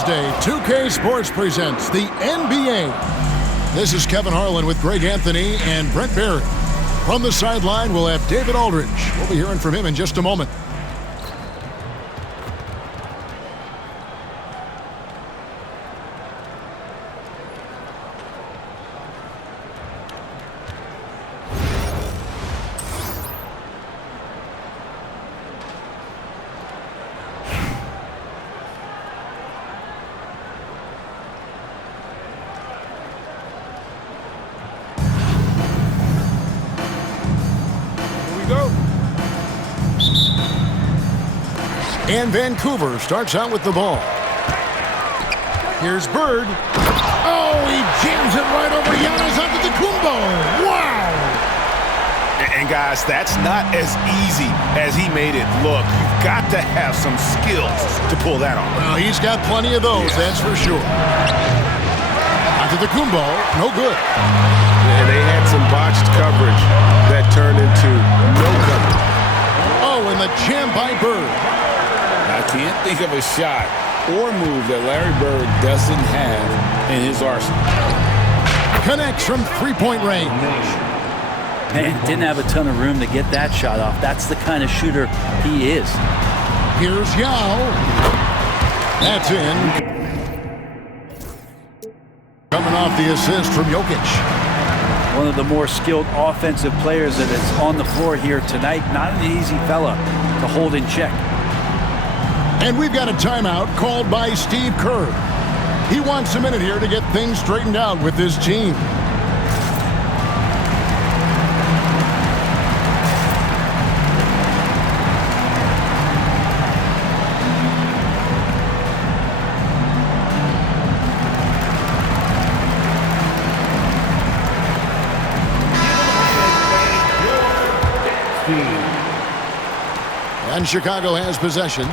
Tuesday, 2K Sports presents the NBA. This is Kevin Harlan with Greg Anthony and Brent Barry. From the sideline, we'll have David Aldridge. We'll be hearing from him in just a moment. And Vancouver starts out with the ball. Here's Bird. Oh, he jams it right over Giannis Antetokounmpo. Wow! And guys, that's not as easy as he made it look. You've got to have some skills to pull that off. Well, he's got plenty of those, that's for sure. Antetokounmpo, no good. And they had some botched coverage that turned into no coverage. Oh, and the jam by Bird. I can't think of a shot or move that Larry Bird doesn't have in his arsenal. Connects from three-point range. Man, didn't have a ton of room to get that shot off. That's the kind of shooter he is. Here's Yao. That's in. Coming off the assist from Jokic. One of the more skilled offensive players that is on the floor here tonight. Not an easy fella to hold in check. And we've got a timeout called by Steve Kerr. He wants a minute here to get things straightened out with his team. And Chicago has possession.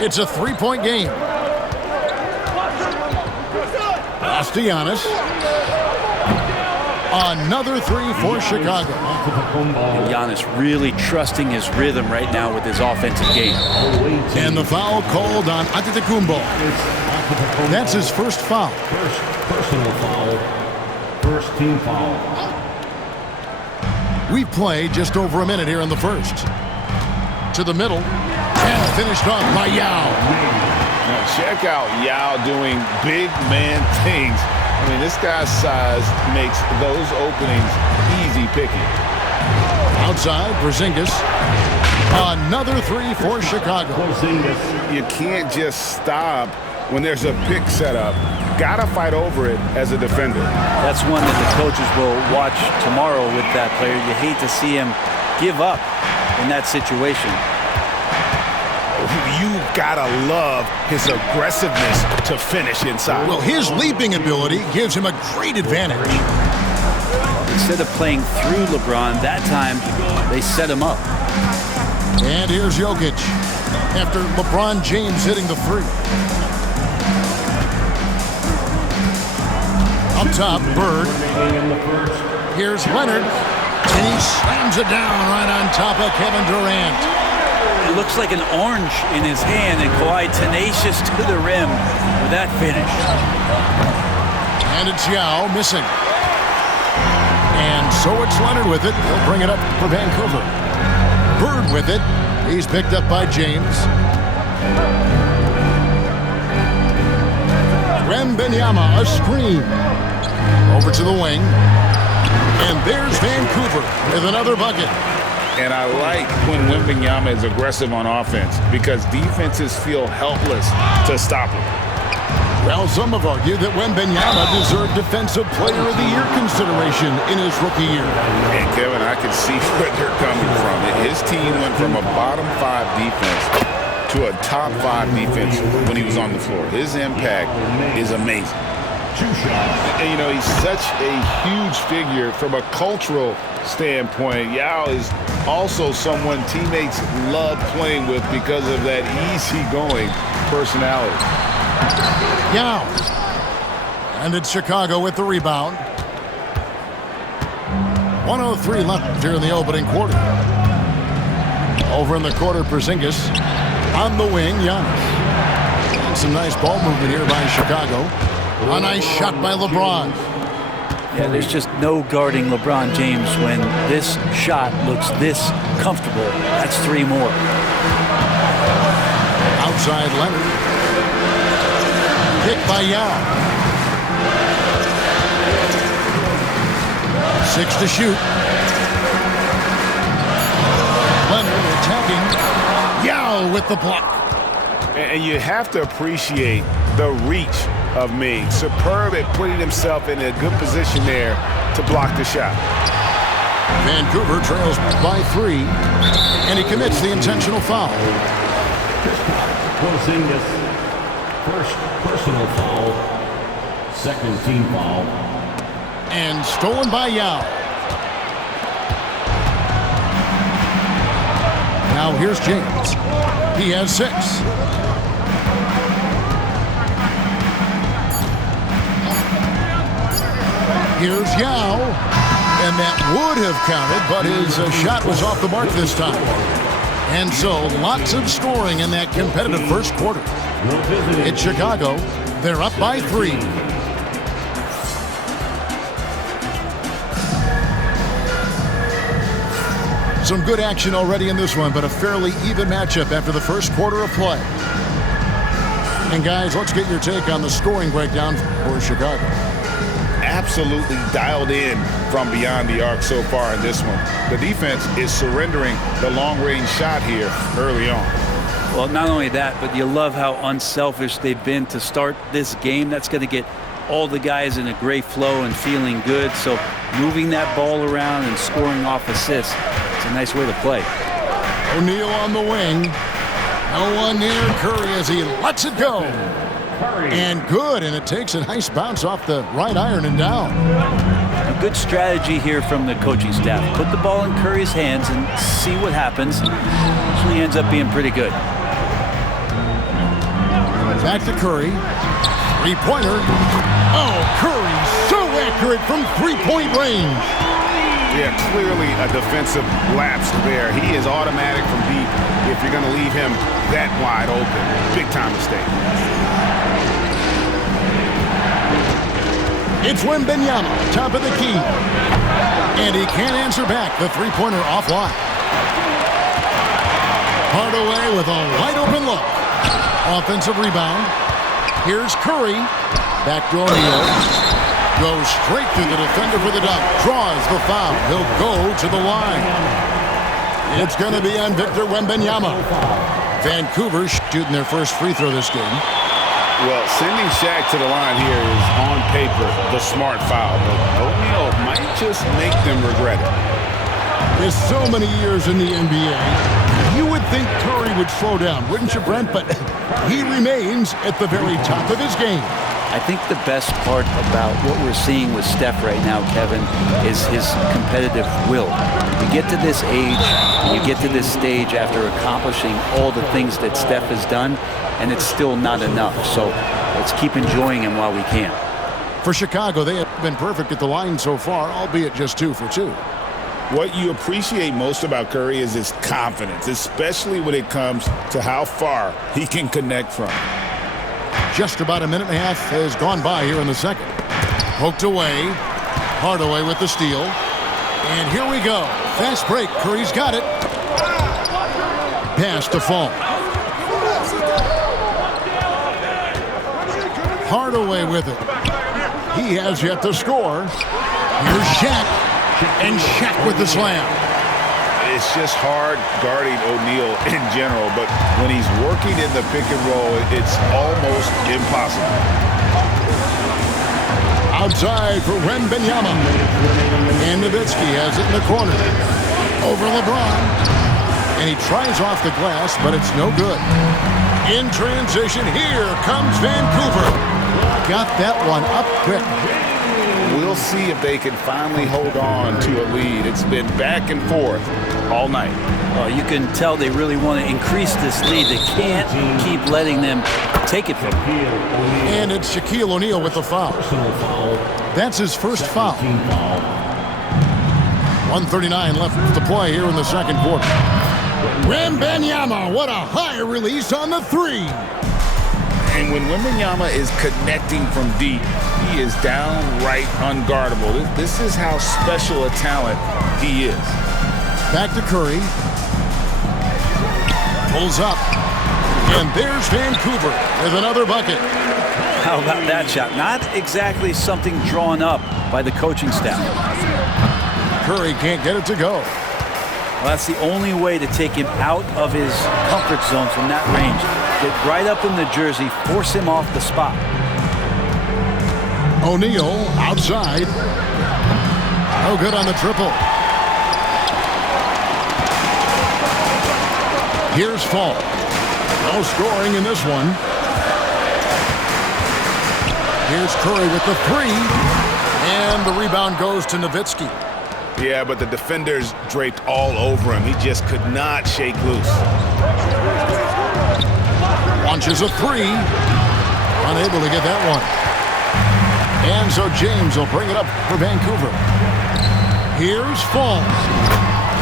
It's a three-point game. Giannis. Another three for Chicago. And Giannis really trusting his rhythm right now with his offensive game. And the foul called on Antetokounmpo. That's his first foul. First personal foul. First team foul. We've played just over a minute here in the first. To the middle. And finished off by Yao. Now check out Yao doing big man things. I mean, this guy's size makes those openings easy picking. Outside, Porzingis. Another three for Chicago. You can't just stop when there's a pick set up. Gotta fight over it as a defender. That's one that the coaches will watch tomorrow with that player. You hate to see him give up in that situation. You gotta love his aggressiveness to finish inside. Well, his leaping ability gives him a great advantage. Instead of playing through LeBron, that time they set him up. And here's Jokic after LeBron James hitting the three. Up top, Bird. Here's Leonard. And he slams it down right on top of Kevin Durant. It looks like an orange in his hand, and Kawhi tenacious to the rim with that finish. And it's Yao missing. And so it's Leonard with it. He'll bring it up for Vancouver. Bird with it. He's picked up by James. Wembanyama, a screen. Over to the wing. And there's Vancouver with another bucket. And I like when Wembanyama is aggressive on offense because defenses feel helpless to stop him. Well, some have argued that Wembanyama deserved Defensive Player of the Year consideration in his rookie year. And Kevin, I can see where they're coming from. His team went from a bottom five defense to a top five defense when he was on the floor. His impact is amazing. And, you know, he's such a huge figure from a cultural standpoint. Yao is also someone teammates love playing with because of that easygoing personality. Yao. And it's Chicago with the rebound. 1:03 left here in the opening quarter. Over in the quarter, Porzingis. On the wing, Giannis. some nice ball movement here by Chicago. A nice shot by LeBron. Yeah, there's just no guarding LeBron James when this shot looks this comfortable. That's 3 more. Outside Leonard. Kick by Yao. 6 to shoot. Leonard attacking. Yao with the block. And you have to appreciate the reach of Ming. Superb at putting himself in a good position there to block the shot. Vancouver trails by 3, and he commits the intentional foul. Porzingis, first personal foul, second team foul. And stolen by Yao. Now here's James. He has 6. Here's Yao, and that would have counted, but his shot was off the mark this time. And so, lots of scoring in that competitive first quarter. It's Chicago. They're up by 3. Some good action already in this one, but a fairly even matchup after the first quarter of play. And guys, let's get your take on the scoring breakdown for Chicago. Absolutely dialed in from beyond the arc so far in this one. The defense is surrendering the long-range shot here early on. Well, not only that, but you love how unselfish they've been to start this game. That's going to get all the guys in a great flow and feeling good. So moving that ball around and scoring off assists, it's a nice way to play. O'Neal on the wing. No one near Curry as he lets it go. And good, and it takes a nice bounce off the right iron and down. A good strategy here from the coaching staff. Put the ball in Curry's hands and see what happens. Usually ends up being pretty good. Back to Curry. 3-pointer. Oh, Curry so accurate from 3-point range. Yeah, clearly a defensive lapse there. He is automatic from deep if you're going to leave him that wide open. Big time mistake. It's Wembanyama, top of the key. And he can't answer back. The 3-pointer offline. Hardaway with a wide open look. Offensive rebound. Here's Curry. Back to O'Neal. Goes straight to the defender for the dunk. Draws the foul. He'll go to the line. It's going to be on Victor Wembanyama. Vancouver shooting their first free throw this game. Well, sending Shaq to the line here is on paper the smart foul, but O'Neal might just make them regret it. There's so many years in the NBA. You would think Curry would slow down, wouldn't you, Brent? But he remains at the very top of his game. I think the best part about what we're seeing with Steph right now, Kevin, is his competitive will. You get to this age, you get to this stage after accomplishing all the things that Steph has done, and it's still not enough. So let's keep enjoying him while we can. For Chicago, they have been perfect at the line so far, albeit just 2 for 2. What you appreciate most about Curry is his confidence, especially when it comes to how far he can connect from. Just about a minute and a half has gone by here in the second. Poked away. Hardaway with the steal. And here we go. Fast break. Curry's got it. Pass to Fall. Hardaway with it. He has yet to score. Here's Shaq. And Shaq with the slam. It's just hard guarding O'Neal in general, but when he's working in the pick and roll, it's almost impossible. Outside for Wembanyama. And Nowitzki has it in the corner. Over LeBron. And he tries off the glass, but it's no good. In transition, here comes Vancouver. Got that one up quick. We'll see if they can finally hold on to a lead. It's been back and forth all night. Well, you can tell they really want to increase this lead. They can't keep letting them take it from them. And it's Shaquille O'Neal with the foul. That's his first foul. 1:39 left to play here in the second quarter. Wembanyama, what a high release on the 3. And when Wembanyama is connecting from deep, he is downright unguardable. This is how special a talent he is. Back to Curry. Pulls up. And there's Vancouver with another bucket. How about that shot? Not exactly something drawn up by the coaching staff. Curry can't get it to go. Well, that's the only way to take him out of his comfort zone from that range. Get right up in the jersey, force him off the spot. O'Neal outside. No good on the triple. Here's Fall. No scoring in this one. Here's Curry with the three. And the rebound goes to Nowitzki. Yeah, but the defenders draped all over him. He just could not shake loose. Launches a three. Unable to get that one. And so James will bring it up for Vancouver. Here's Fall.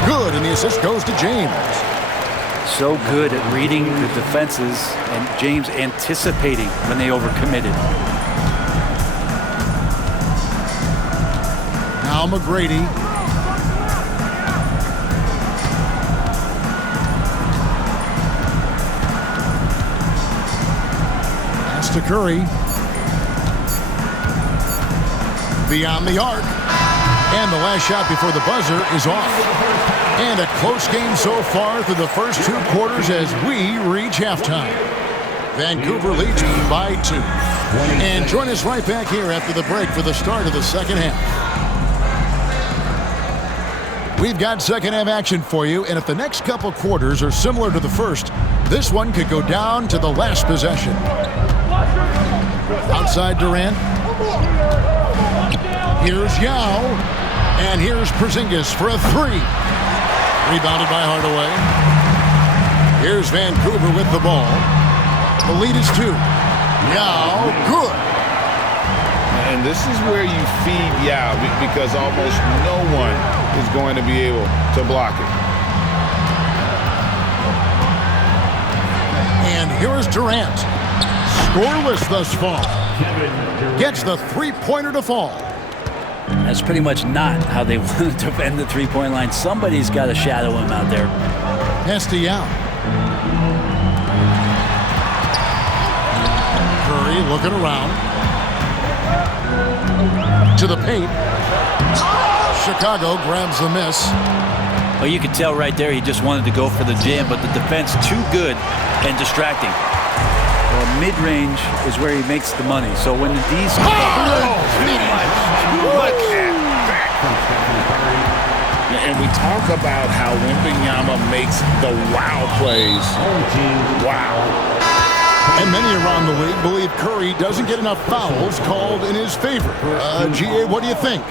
Good, and the assist goes to James. So good at reading the defenses, and James anticipating when they overcommitted. Now McGrady. Pass to Curry. Beyond the arc. And the last shot before the buzzer is off. And a close game so far through the first two quarters as we reach halftime. Vancouver leads by 2. And join us right back here after the break for the start of the second half. We've got second half action for you, and if the next couple quarters are similar to the first, this one could go down to the last possession. Outside Durant. Here's Yao. And here's Porzingis for a three. Rebounded by Hardaway. Here's Vancouver with the ball. The lead is 2. Yao, good. And this is where you feed Yao because almost no one is going to be able to block it. And here is Durant. Scoreless thus far. Gets the three-pointer to fall. That's pretty much not how they want to defend the three-point line. Somebody's got to shadow him out there. Pass to Yao. Curry looking around. To the paint. Chicago grabs the miss. Well, you could tell right there he just wanted to go for the jam, but the defense too good and distracting. Well, mid-range is where he makes the money. So when the D's... Look at that. And we talk about how Wembanyama makes the wow plays. Wow. And many around the league believe Curry doesn't get enough fouls called in his favor. GA, what do you think?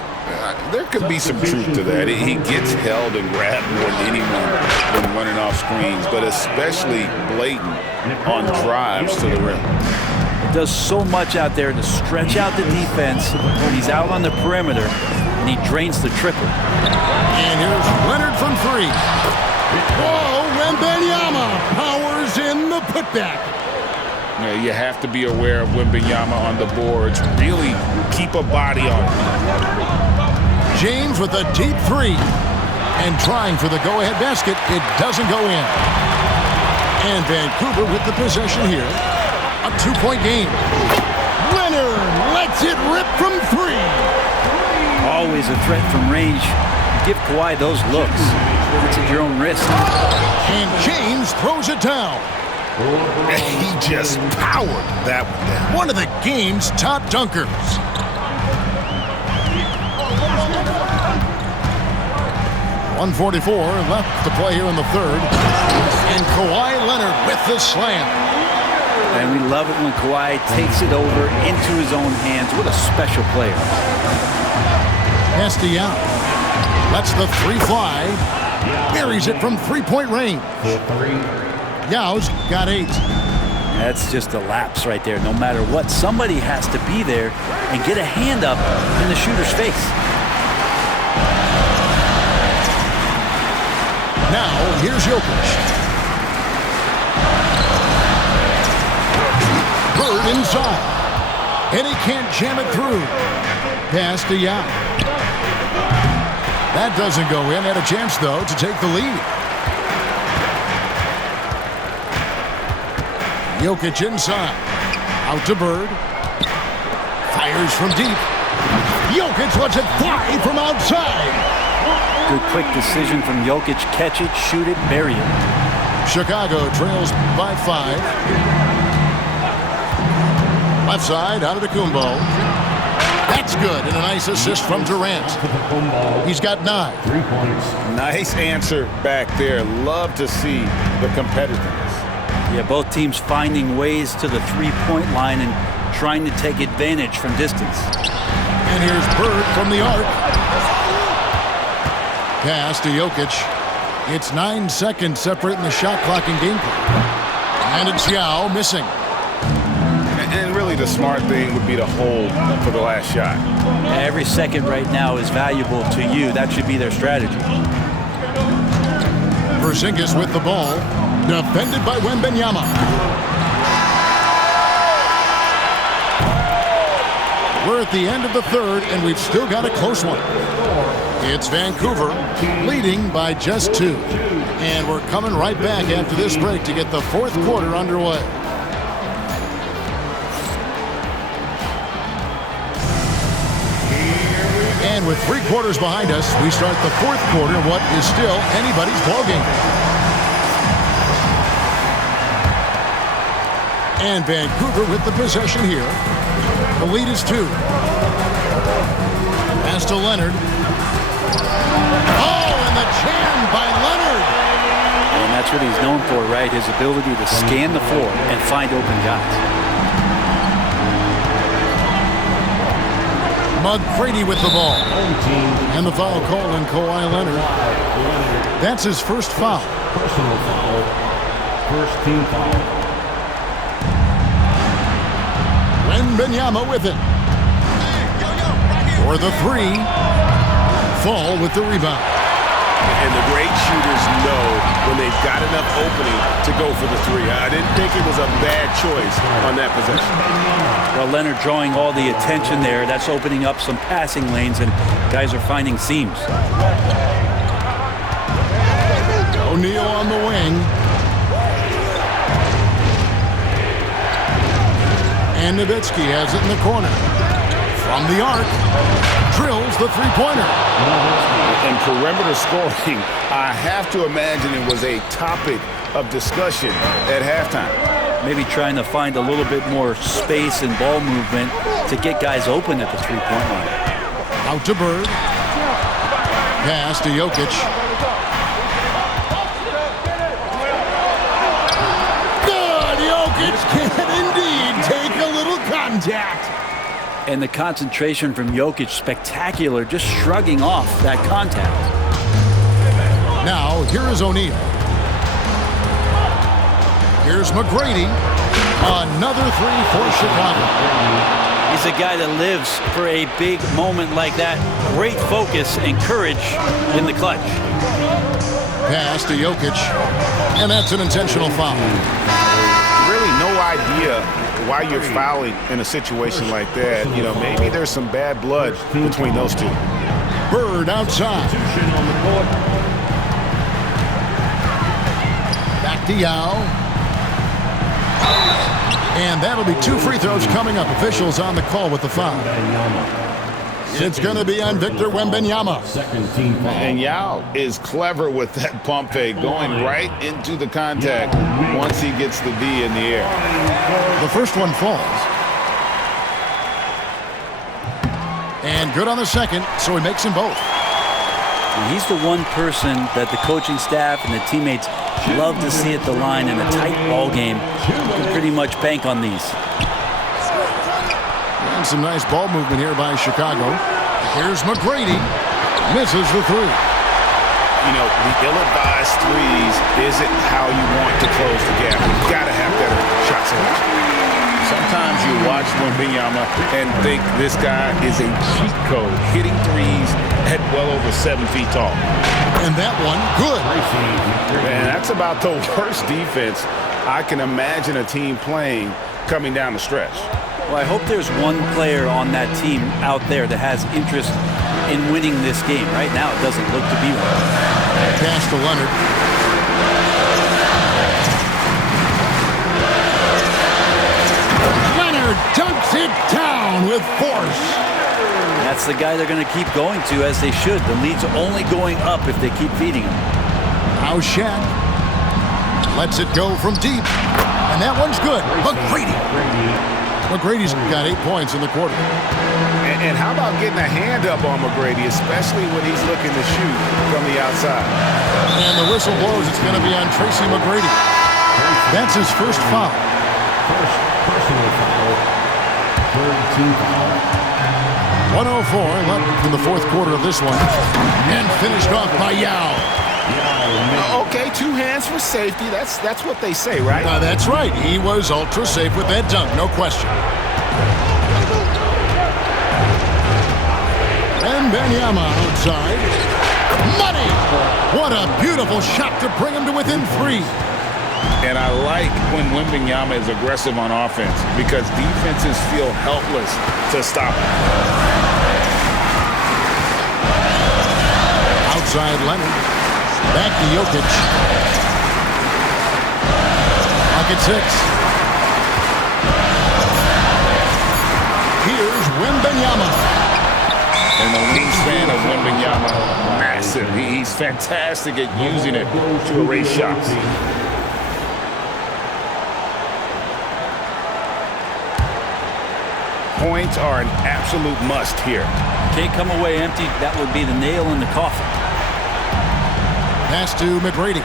There could be some truth to that. He gets held and grabbed more than anyone when running off screens, but especially blatant on drives to the rim. He does so much out there to stretch out the defense when he's out on the perimeter, and he drains the triple. And here's Leonard from 3. Whoa, Wembanyama powers in the putback. You have to be aware of Wembanyama on the boards. Really keep a body on him. James with a deep 3. And trying for the go-ahead basket. It doesn't go in. And Vancouver with the possession here. A 2-point game. Leonard lets it rip from 3. Always a threat from range. Give Kawhi those looks. It's at your own risk. And James throws it down. He just powered that one down. One of the game's top dunkers. .144 left to play here in the third. And Kawhi Leonard with the slam. And we love it when Kawhi takes it over into his own hands. What a special player. Pass to Yao. Lets the 3 fly. Buries it from 3-point range. Yao's got 8. That's just a lapse right there. No matter what, somebody has to be there and get a hand up in the shooter's face. Now, here's Jokic. Bird inside. And he can't jam it through. Pass to Yao. That doesn't go in. Had a chance, though, to take the lead. Jokic inside. Out to Bird. Fires from deep. Jokic lets it fly from outside. Good quick decision from Jokic. Catch it, shoot it, bury it. Chicago trails by 5. Left side, out of the Kumbo. That's good, and a nice assist from Durant. He's got 9. 3 points. Nice answer back there. Love to see the competitiveness. Yeah, both teams finding ways to the three-point line and trying to take advantage from distance. And here's Bird from the arc. Pass to Jokic. It's 9 seconds separating the shot clock and game clock. And it's Yao missing. And really the smart thing would be to hold for the last shot. Every second right now is valuable to you. That should be their strategy. Porzingis with the ball. Defended by Wembanyama. We're at the end of the third, and we've still got a close one. It's Vancouver leading by just 2. And we're coming right back after this break to get the fourth quarter underway. And with 3 quarters behind us, we start the fourth quarter, what is still anybody's ballgame. And Vancouver with the possession here. The lead is 2. Pass to Leonard. Oh, and the jam by Leonard. And that's what he's known for, right? His ability to scan the floor and find open guys. McGrady with the ball. And the foul call on Kawhi Leonard. That's his first foul. Personal foul. First team foul. Wembanyama with it. For the 3. Fall with the rebound. And the great shooters know when they've got enough opening to go for the 3. I didn't think it was a bad choice on that possession. Well, Leonard drawing all the attention there. That's opening up some passing lanes, and guys are finding seams. O'Neal on the wing. And Nowitzki has it in the corner. From the arc, drills the three-pointer. And perimeter scoring, I have to imagine it was a topic of discussion at halftime. Maybe trying to find a little bit more space and ball movement to get guys open at the three-point line. Out to Bird. Pass to Jokic. Good! Jokic can indeed take a little contact. And the concentration from Jokic, spectacular, just shrugging off that contact. Now, here is O'Neal. Here's McGrady. Another 3 for Chicago. He's a guy that lives for a big moment like that. Great focus and courage in the clutch. Pass to Jokic. And that's an intentional foul. Really no idea why you're fouling in a situation like that. You know, maybe there's some bad blood between those 2. Bird outside. Back to Yao. And that'll be 2 free throws coming up. Officials on the call with the foul. It's going to be on Victor Wembanyama. Second team foul. And Yao is clever with that pump fake, going right into the contact once he gets the D in the air. The first one falls. And good on the second, so he makes them both. And he's the one person that the coaching staff and the teammates love to see at the line in a tight ball game. You can pretty much bank on these. And some nice ball movement here by Chicago. Here's McGrady. Misses the 3. You know, the ill-advised threes isn't how you want to close the gap. You've got to have better shot selection. Sometimes you watch Wembanyama and think this guy is a cheat code, hitting threes at well over 7 feet tall. And that one, good. Man, that's about the worst defense I can imagine a team playing coming down the stretch. Well, I hope there's one player on that team out there that has interest in winning this game. Right now, it doesn't look to be one. Pass to Leonard. Leonard dunks it down with force. That's the guy they're going to keep going to, as they should. The lead's only going up if they keep feeding him. Now Shaq lets it go from deep. And that one's good. McGrady's got 8 points in the quarter. And how about getting a hand up on McGrady, especially when he's looking to shoot from the outside? And the whistle blows. It's going to be on Tracy McGrady. That's his first foul. First personal foul. Third team foul. 104 left in the fourth quarter of this one. And finished off by Yao. Okay, 2 hands for safety. That's what they say, right? That's right. He was ultra safe with that dunk, no question. And Benyama outside. Money! What a beautiful shot to bring him to within 3. And I like when Wembanyama is aggressive on offense because defenses feel helpless to stop him. Outside Leonard. Back to Jokic. Pocket 6. Here's Wembanyama. And the wingspan of Wembanyama, massive. He's fantastic at using it to erase shots. Points are an absolute must here. Can't come away empty. That would be the nail in the coffin. Pass to McGrady.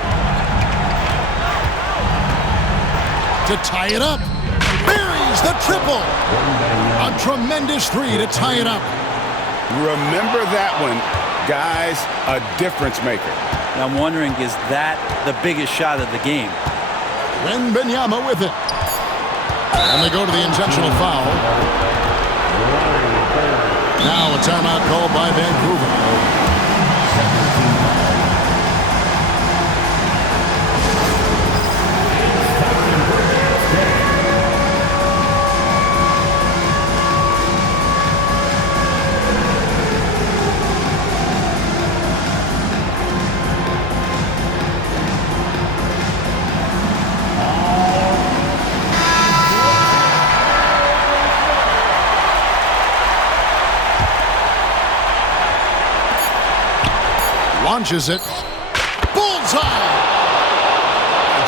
To tie it up. Buries the triple. A tremendous 3 to tie it up. Remember that one, guys, a difference maker. Now I'm wondering, is that the biggest shot of the game? Wembanyama with it. And they go to the intentional foul. Now a timeout called by Vancouver. Launches it. Bullseye!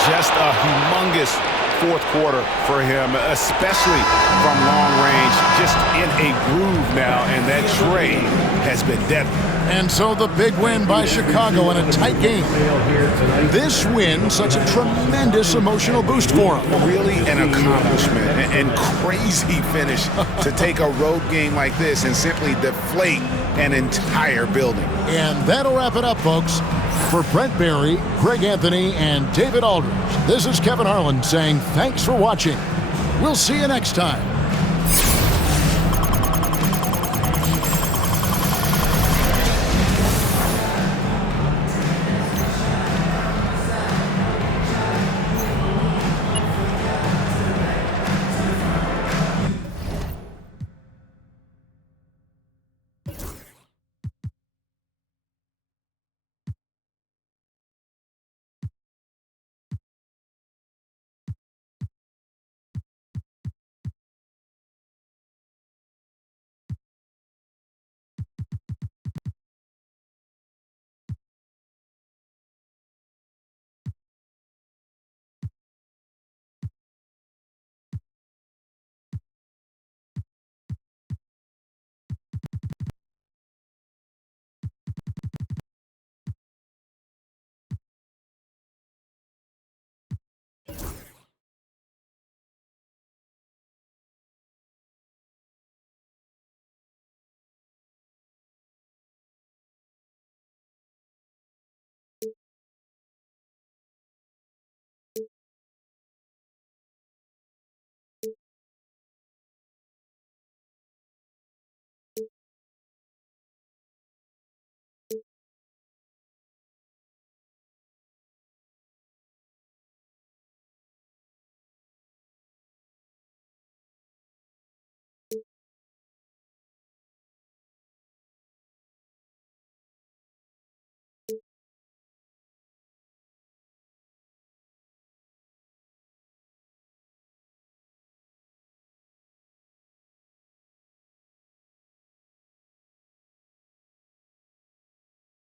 Just a humongous fourth quarter for him, especially from long range. Just in a groove now, and that trade has been deadly. And so the big win by Chicago in a tight game. This win, such a tremendous emotional boost for them. Really an accomplishment and crazy finish to take a road game like this and simply deflate an entire building. And that'll wrap it up, folks. For Brent Barry, Greg Anthony, and David Aldridge, this is Kevin Harlan saying thanks for watching. We'll see you next time.